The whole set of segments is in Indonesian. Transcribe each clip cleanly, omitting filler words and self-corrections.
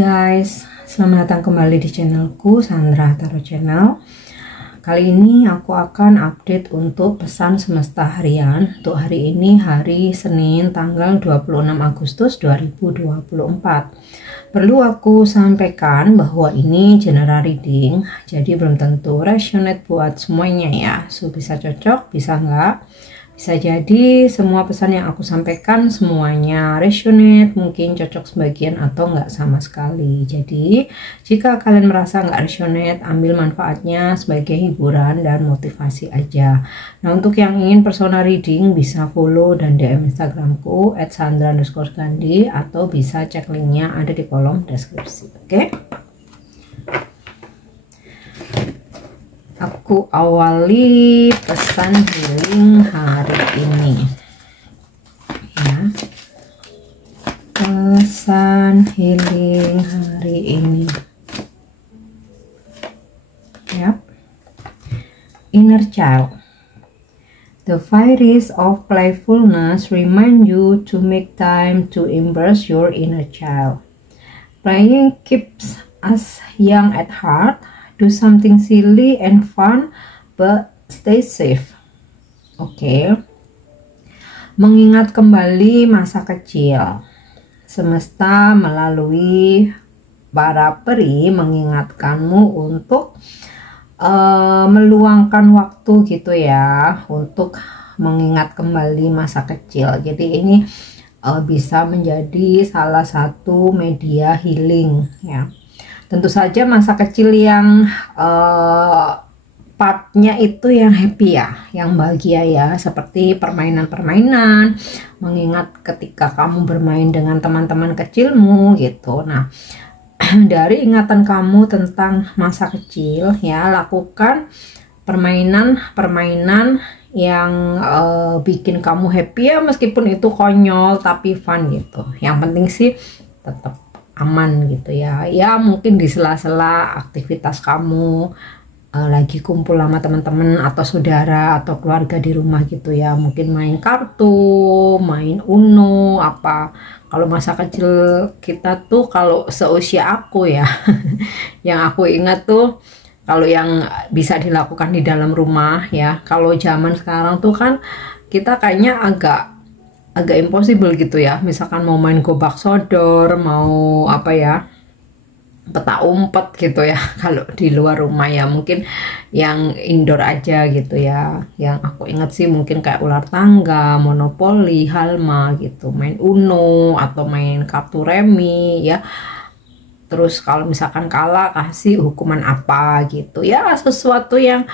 guys, selamat datang kembali di channelku Sandra Tarot Channel. Kali ini aku akan update untuk pesan semesta harian untuk hari ini, hari Senin tanggal 26 Agustus 2024. Perlu aku sampaikan bahwa ini general reading, jadi belum tentu resonate buat semuanya ya. So bisa cocok, bisa enggak. Bisa jadi semua pesan yang aku sampaikan semuanya resonate, mungkin cocok sebagian atau enggak sama sekali. Jadi jika kalian merasa enggak resonate, ambil manfaatnya sebagai hiburan dan motivasi aja. Nah, untuk yang ingin personal reading bisa follow dan DM Instagramku @sandra_gandhi atau bisa cek linknya ada di kolom deskripsi. Oke? Aku awali pesan healing hari ini ya. Pesan healing hari ini ya. Inner child. The fires of playfulness remind you to make time to embrace your inner child. Playing keeps us young at heart. Do something silly and fun, but stay safe. Oke. Mengingat kembali masa kecil. Semesta melalui para peri mengingatkanmu untuk meluangkan waktu gitu ya, untuk mengingat kembali masa kecil. Jadi ini bisa menjadi salah satu media healing ya. Tentu saja masa kecil yang partnya itu yang happy ya, yang bahagia ya, seperti permainan-permainan, mengingat ketika kamu bermain dengan teman-teman kecilmu gitu. Nah, dari ingatan kamu tentang masa kecil ya, lakukan permainan-permainan yang bikin kamu happy ya, meskipun itu konyol tapi fun gitu. Yang penting sih tetap aman gitu ya. Ya mungkin di sela-sela aktivitas kamu lagi kumpul sama teman-teman atau saudara atau keluarga di rumah gitu ya, mungkin main kartu, main Uno apa. Kalau masa kecil kita tuh, kalau seusia aku ya yang aku ingat tuh, kalau yang bisa dilakukan di dalam rumah ya. Kalau zaman sekarang tuh kan kita kayaknya agak impossible gitu ya, misalkan mau main gobak sodor, mau apa ya, peta umpet gitu ya. Kalau di luar rumah ya mungkin yang indoor aja gitu ya. Yang aku ingat sih mungkin kayak ular tangga, monopoli, halma gitu, main Uno atau main kartu remi ya. Terus kalau misalkan kalah kasih hukuman apa gitu ya, sesuatu yang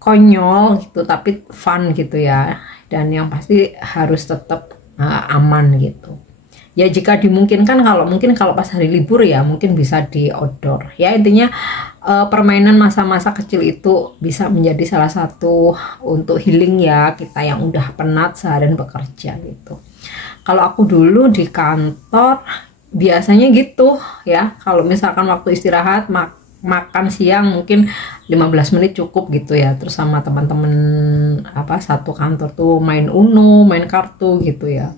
konyol gitu tapi fun gitu ya. Dan yang pasti harus tetap aman gitu ya. Jika dimungkinkan, kalau pas hari libur ya mungkin bisa di outdoor ya. Intinya permainan masa-masa kecil itu bisa menjadi salah satu untuk healing ya, kita yang udah penat seharian bekerja gitu. Kalau aku dulu di kantor biasanya gitu ya, kalau misalkan waktu istirahat makan siang mungkin 15 menit cukup gitu ya, terus sama teman-teman satu kantor tuh main Uno, main kartu gitu ya.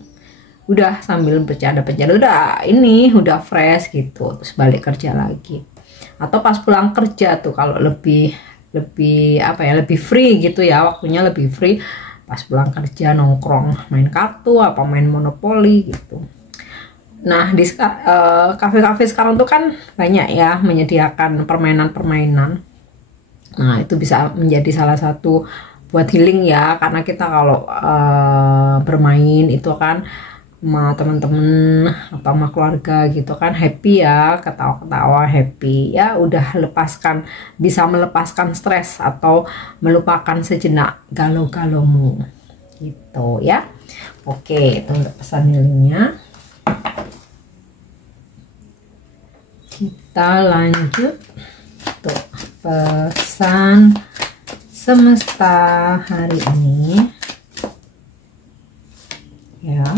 Udah sambil bercanda-bercanda, udah fresh gitu, terus balik kerja lagi. Atau pas pulang kerja tuh kalau lebih free gitu ya, waktunya lebih free, pas pulang kerja nongkrong main kartu apa main monopoli gitu. Nah, di kafe-kafe sekarang tuh kan banyak ya menyediakan permainan-permainan. Nah, itu bisa menjadi salah satu buat healing ya, karena kita kalau bermain itu kan sama teman-teman atau sama keluarga gitu kan happy ya, ketawa-ketawa happy ya, udah bisa melepaskan stres atau melupakan sejenak galau-galaumu gitu ya. Oke, itu untuk pesan healingnya. Kita lanjut untuk pesan semesta hari ini ya.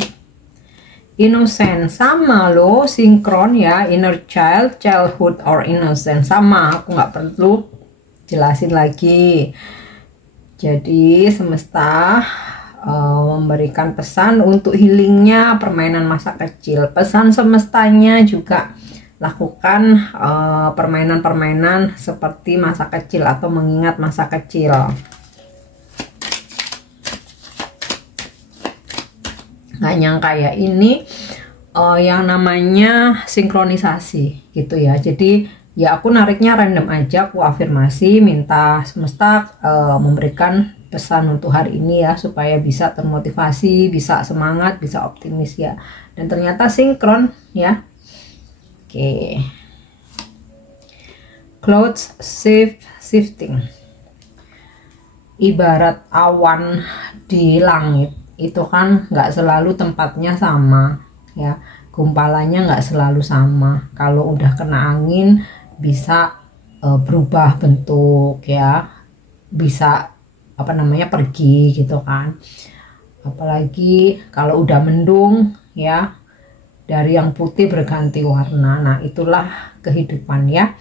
Innocent sama loh, sinkron ya. Inner child, childhood or innocent sama, aku nggak perlu jelasin lagi. Jadi semesta memberikan pesan untuk healingnya permainan masa kecil. Pesan semestanya juga lakukan permainan-permainan seperti masa kecil atau mengingat masa kecil. Nggak nyangka ya, ini yang namanya sinkronisasi gitu ya. Jadi ya aku nariknya random aja, aku afirmasi, minta semesta memberikan pesan untuk hari ini ya, supaya bisa termotivasi, bisa semangat, bisa optimis ya. Dan ternyata sinkron ya. Oke. Clouds shifting. Ibarat awan di langit itu kan nggak selalu tempatnya sama ya, gumpalannya nggak selalu sama. Kalau udah kena angin bisa berubah bentuk ya, bisa pergi gitu kan. Apalagi kalau udah mendung ya, dari yang putih berganti warna. Nah, itulah kehidupan ya,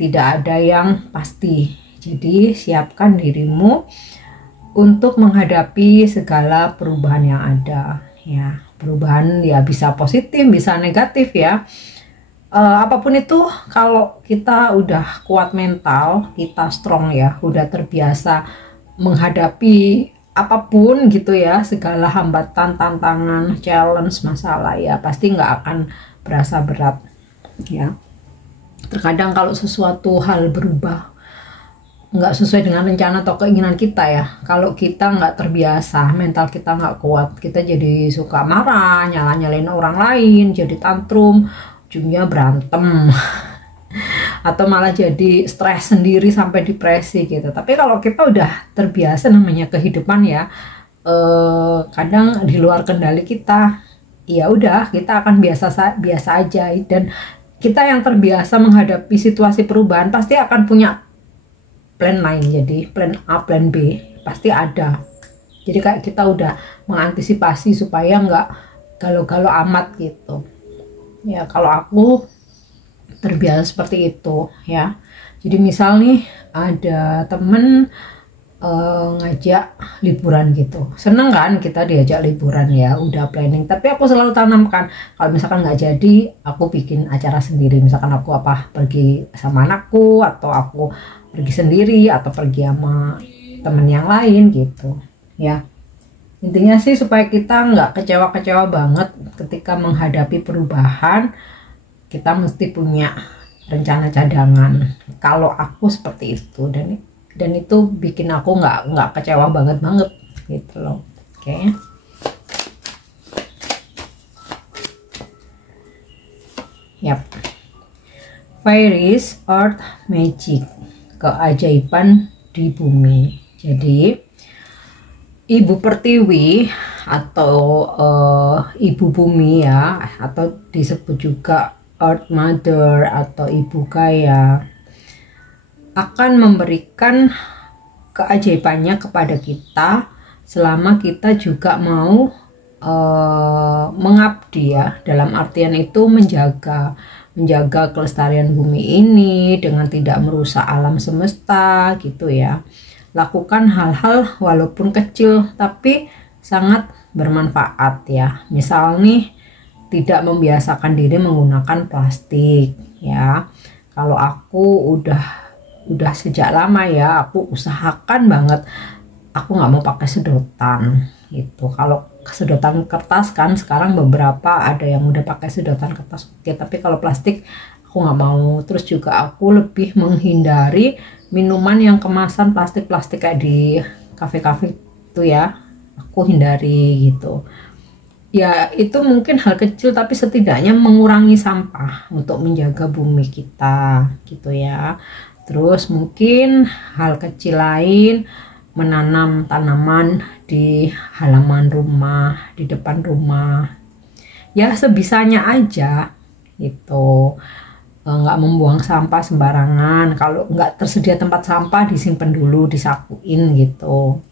tidak ada yang pasti. Jadi siapkan dirimu untuk menghadapi segala perubahan yang ada ya. Perubahan ya bisa positif, bisa negatif ya. Apapun itu, kalau kita udah kuat mental, kita strong ya, udah terbiasa menghadapi apapun gitu ya, segala hambatan, tantangan, challenge, masalah ya, pasti nggak akan berasa berat ya. Terkadang kalau sesuatu hal berubah nggak sesuai dengan rencana atau keinginan kita ya, kalau kita nggak terbiasa, mental kita nggak kuat, kita jadi suka marah, nyalain orang lain, jadi tantrum, ujungnya berantem atau malah jadi stres sendiri sampai depresi gitu. Tapi kalau kita udah terbiasa, namanya kehidupan ya, kadang di luar kendali kita, ya udah kita akan biasa aja. Dan kita yang terbiasa menghadapi situasi perubahan pasti akan punya plan lain, jadi plan A, plan B pasti ada. Jadi kayak kita udah mengantisipasi supaya nggak galau-galau amat gitu ya. Kalau aku terbiasa seperti itu ya. Jadi misal nih ada temen ngajak liburan gitu, seneng kan kita diajak liburan ya, udah planning. Tapi aku selalu tanamkan, kalau misalkan nggak jadi, aku bikin acara sendiri. Misalkan aku pergi sama anakku, atau aku pergi sendiri, atau pergi sama temen yang lain gitu ya. Intinya sih supaya kita nggak kecewa-kecewa banget ketika menghadapi perubahan. Kita mesti punya rencana cadangan. Kalau aku seperti itu, dan itu bikin aku nggak kecewa banget gitu loh. Oke. Yap. Fairies, earth magic, keajaiban di bumi. Jadi Ibu Pertiwi atau Ibu Bumi ya, atau disebut juga Earth Mother atau Ibu Gaia, akan memberikan keajaibannya kepada kita selama kita juga mau mengabdi ya. Dalam artian itu menjaga kelestarian bumi ini dengan tidak merusak alam semesta gitu ya. Lakukan hal-hal walaupun kecil tapi sangat bermanfaat ya. Misal nih, tidak membiasakan diri menggunakan plastik ya. Kalau aku udah sejak lama ya, aku usahakan banget aku nggak mau pakai sedotan gitu. Kalau sedotan kertas kan sekarang beberapa ada yang udah pakai sedotan kertas, oke, tapi kalau plastik aku nggak mau. Terus juga aku lebih menghindari minuman yang kemasan plastik kayak di kafe-kafe itu ya, aku hindari gitu. Ya itu mungkin hal kecil tapi setidaknya mengurangi sampah untuk menjaga bumi kita gitu ya. Terus mungkin hal kecil lain, menanam tanaman di halaman rumah, di depan rumah ya, sebisanya aja gitu. Nggak membuang sampah sembarangan. Kalau nggak tersedia tempat sampah, disimpan dulu, disakuin gitu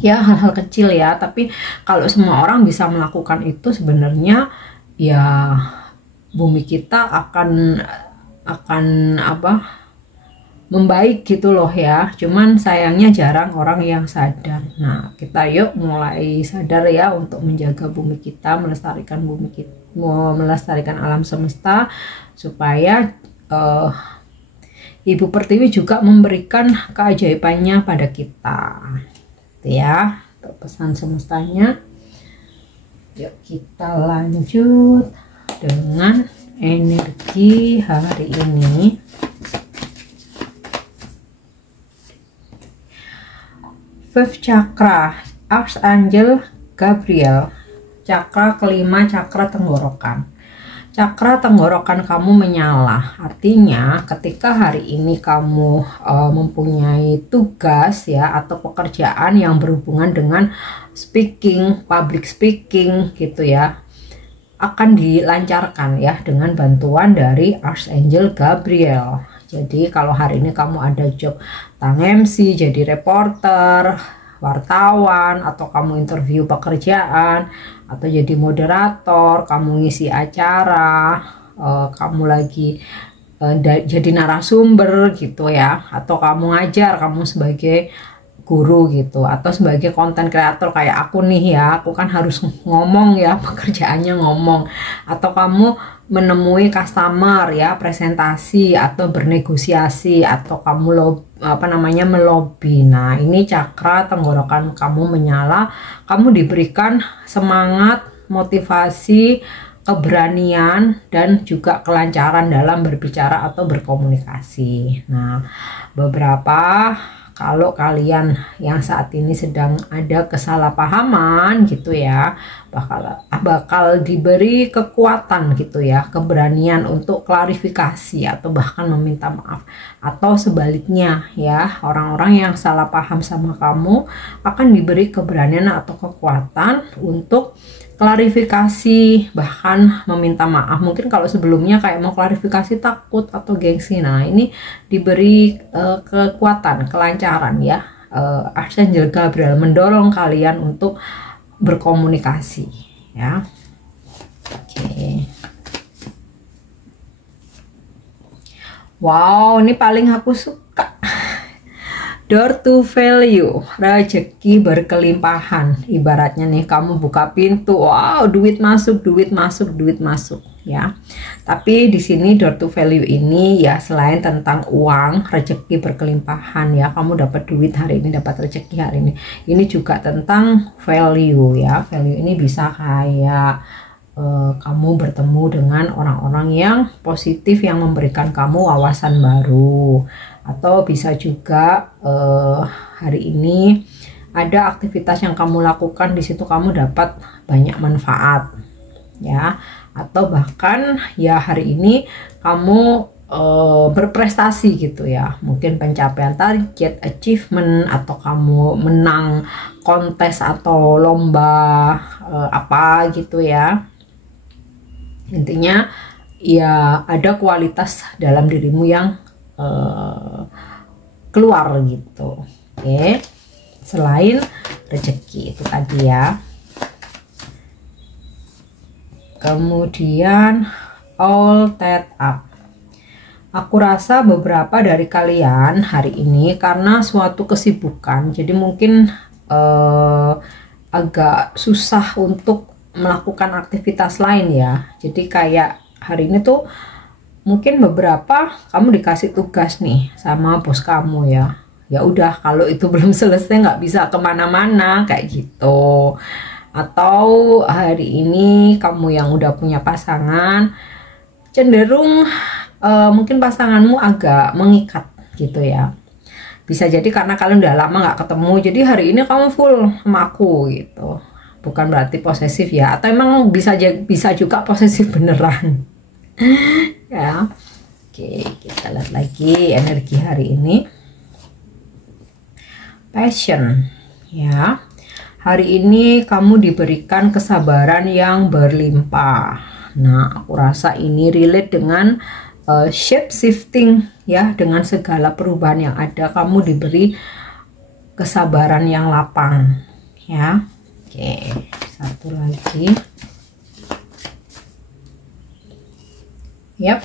ya. Hal-hal kecil ya, tapi kalau semua orang bisa melakukan itu, sebenarnya ya bumi kita akan membaik gitu loh ya. Cuman sayangnya jarang orang yang sadar. Nah, kita yuk mulai sadar ya untuk menjaga bumi kita, melestarikan bumi kita, melestarikan alam semesta supaya Ibu Pertiwi juga memberikan keajaibannya pada kita. Itu ya, untuk pesan semestanya. Yuk kita lanjut dengan energi hari ini. Fifth chakra, Archangel Gabriel, cakra kelima, cakra tenggorokan. Cakra tenggorokan kamu menyala, artinya ketika hari ini kamu mempunyai tugas ya atau pekerjaan yang berhubungan dengan speaking, public speaking gitu ya, akan dilancarkan ya dengan bantuan dari Archangel Gabriel. Jadi kalau hari ini kamu ada job tang MC, jadi reporter, wartawan, atau kamu interview pekerjaan, atau jadi moderator, kamu ngisi acara, kamu lagi jadi narasumber gitu ya, atau kamu ngajar, kamu sebagai guru gitu, atau sebagai konten kreator kayak aku nih ya, aku kan harus ngomong ya, pekerjaannya ngomong, atau kamu menemui customer ya, presentasi atau bernegosiasi, atau kamu melobi. Nah, ini cakra tenggorokan kamu menyala, kamu diberikan semangat, motivasi, keberanian, dan juga kelancaran dalam berbicara atau berkomunikasi. Nah, beberapa kalau kalian yang saat ini sedang ada kesalahpahaman gitu ya, bakal diberi kekuatan gitu ya, keberanian untuk klarifikasi atau bahkan meminta maaf. Atau sebaliknya ya, orang-orang yang salah paham sama kamu akan diberi keberanian atau kekuatan untuk klarifikasi, bahkan meminta maaf. Mungkin kalau sebelumnya kayak mau klarifikasi takut atau gengsi, nah ini diberi kekuatan, kelancaran ya. Archangel Gabriel mendorong kalian untuk berkomunikasi ya. Oke. Wow, ini paling aku suka. Door to value, rezeki berkelimpahan. Ibaratnya nih kamu buka pintu, wow, duit masuk, duit masuk, duit masuk ya. Tapi di sini door to value ini ya selain tentang uang, rezeki berkelimpahan ya, kamu dapat duit hari ini, dapat rezeki hari ini juga tentang value ya. Value ini bisa kayak kamu bertemu dengan orang-orang yang positif yang memberikan kamu wawasan baru, atau bisa juga hari ini ada aktivitas yang kamu lakukan, di situ kamu dapat banyak manfaat ya, atau bahkan ya hari ini kamu berprestasi gitu ya, mungkin pencapaian target, achievement, atau kamu menang kontes atau lomba apa gitu ya. Intinya ya ada kualitas dalam dirimu yang keluar gitu. Oke, selain rezeki itu tadi ya. Kemudian all that up, aku rasa beberapa dari kalian hari ini karena suatu kesibukan, jadi mungkin agak susah untuk melakukan aktivitas lain ya. Jadi kayak hari ini tuh mungkin beberapa kamu dikasih tugas nih sama bos kamu ya. Ya udah, kalau itu belum selesai nggak bisa kemana-mana kayak gitu. Atau hari ini kamu yang udah punya pasangan cenderung mungkin pasanganmu agak mengikat gitu ya. Bisa jadi karena kalian udah lama nggak ketemu, jadi hari ini kamu full sama aku gitu. Bukan berarti posesif ya, atau emang bisa juga posesif beneran. Ya. Oke, kita lihat lagi energi hari ini. Passion ya. Hari ini kamu diberikan kesabaran yang berlimpah. Nah, aku rasa ini relate dengan shape shifting ya, dengan segala perubahan yang ada kamu diberi kesabaran yang lapang ya. Oke, satu lagi. Yap,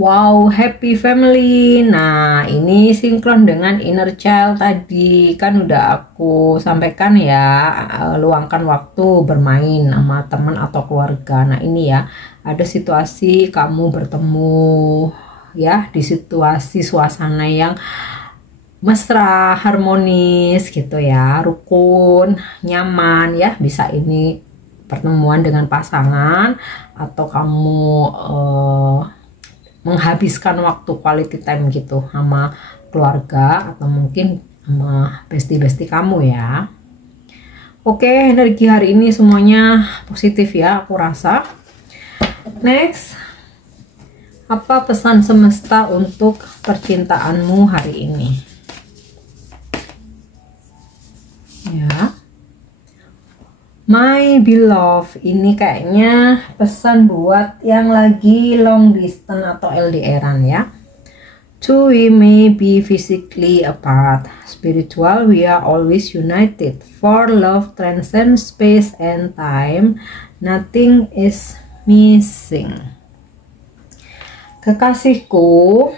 Wow, happy family. Nah, ini sinkron dengan inner child tadi. Kan udah aku sampaikan ya, luangkan waktu bermain sama teman atau keluarga. Nah, ini ya, ada situasi kamu bertemu ya di situasi suasana yang mesra, harmonis gitu ya, rukun, nyaman ya. Bisa ini pertemuan dengan pasangan atau kamu menghabiskan waktu quality time gitu sama keluarga atau mungkin sama bestie-bestie kamu ya. Oke, energi hari ini semuanya positif ya, aku rasa. Next, apa pesan semesta untuk percintaanmu hari ini? Ya, my beloved, ini kayaknya pesan buat yang lagi long distance atau LDRan ya. Two we may be physically apart, spiritual we are always united. For love transcends space and time, nothing is missing. Kekasihku,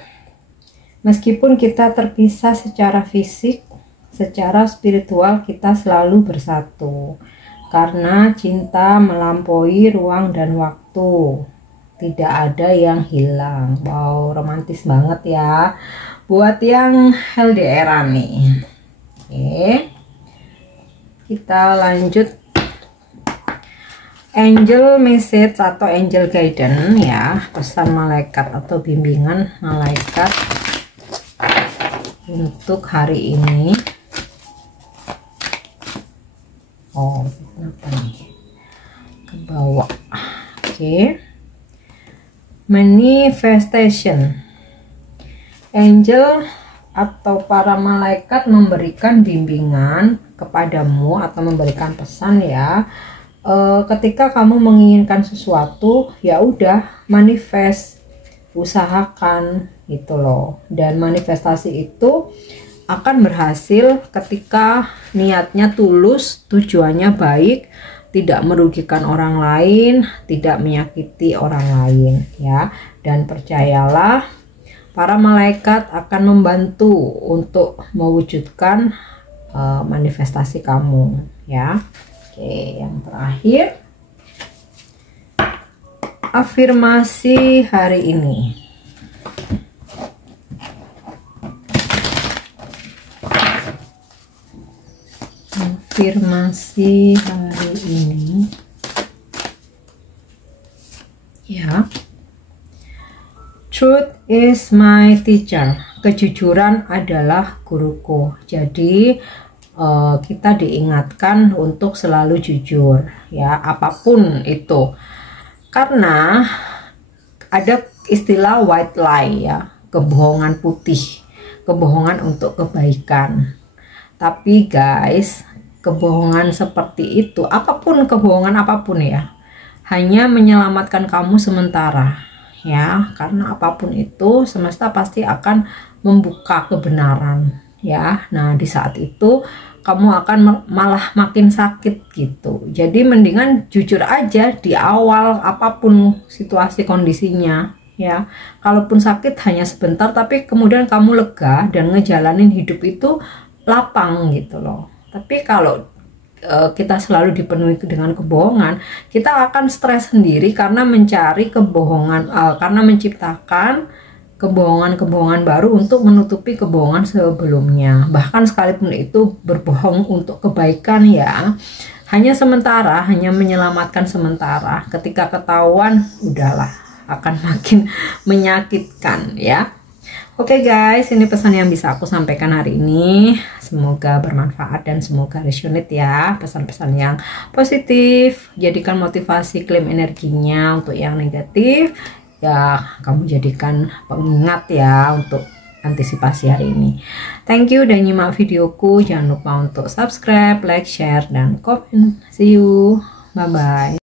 meskipun kita terpisah secara fisik, secara spiritual kita selalu bersatu. Karena cinta melampaui ruang dan waktu, tidak ada yang hilang. Wow, romantis banget ya buat yang LDR nih. Oke, kita lanjut angel message atau angel guidance ya, pesan malaikat atau bimbingan malaikat untuk hari ini. Oh, kenapa nih ke bawah? Oke. Manifestation. Angel atau para malaikat memberikan bimbingan kepadamu atau memberikan pesan ya. Ketika kamu menginginkan sesuatu, ya udah manifest, usahakan gitu loh. Dan manifestasi itu akan berhasil ketika niatnya tulus, tujuannya baik, tidak merugikan orang lain, tidak menyakiti orang lain ya. Dan percayalah, para malaikat akan membantu untuk mewujudkan manifestasi kamu ya. Oke, yang terakhir, afirmasi hari ini. Afirmasi hari ini ya. Truth is my teacher. Kejujuran adalah guruku. Jadi kita diingatkan untuk selalu jujur ya, apapun itu. Karena ada istilah white lie ya, kebohongan putih, kebohongan untuk kebaikan. Tapi guys, kebohongan seperti itu, apapun kebohongan apapun ya, hanya menyelamatkan kamu sementara ya. Karena apapun itu semesta pasti akan membuka kebenaran ya. Nah, di saat itu kamu akan malah makin sakit gitu. Jadi mendingan jujur aja di awal apapun situasi kondisinya ya. Kalaupun sakit hanya sebentar, tapi kemudian kamu lega dan ngejalanin hidup itu lapang gitu loh. Tapi kalau kita selalu dipenuhi dengan kebohongan, kita akan stres sendiri karena mencari kebohongan, karena menciptakan kebohongan-kebohongan baru untuk menutupi kebohongan sebelumnya. Bahkan sekalipun itu berbohong untuk kebaikan ya, hanya sementara, hanya menyelamatkan sementara. Ketika ketahuan, udahlah, akan makin menyakitkan ya. Oke guys, ini pesan yang bisa aku sampaikan hari ini. Semoga bermanfaat dan semoga resonate ya. Pesan-pesan yang positif. Jadikan motivasi, klaim energinya. Untuk yang negatif, ya kamu jadikan pengingat ya untuk antisipasi hari ini. Thank you udah nyimak videoku. Jangan lupa untuk subscribe, like, share, dan komen. See you. Bye-bye.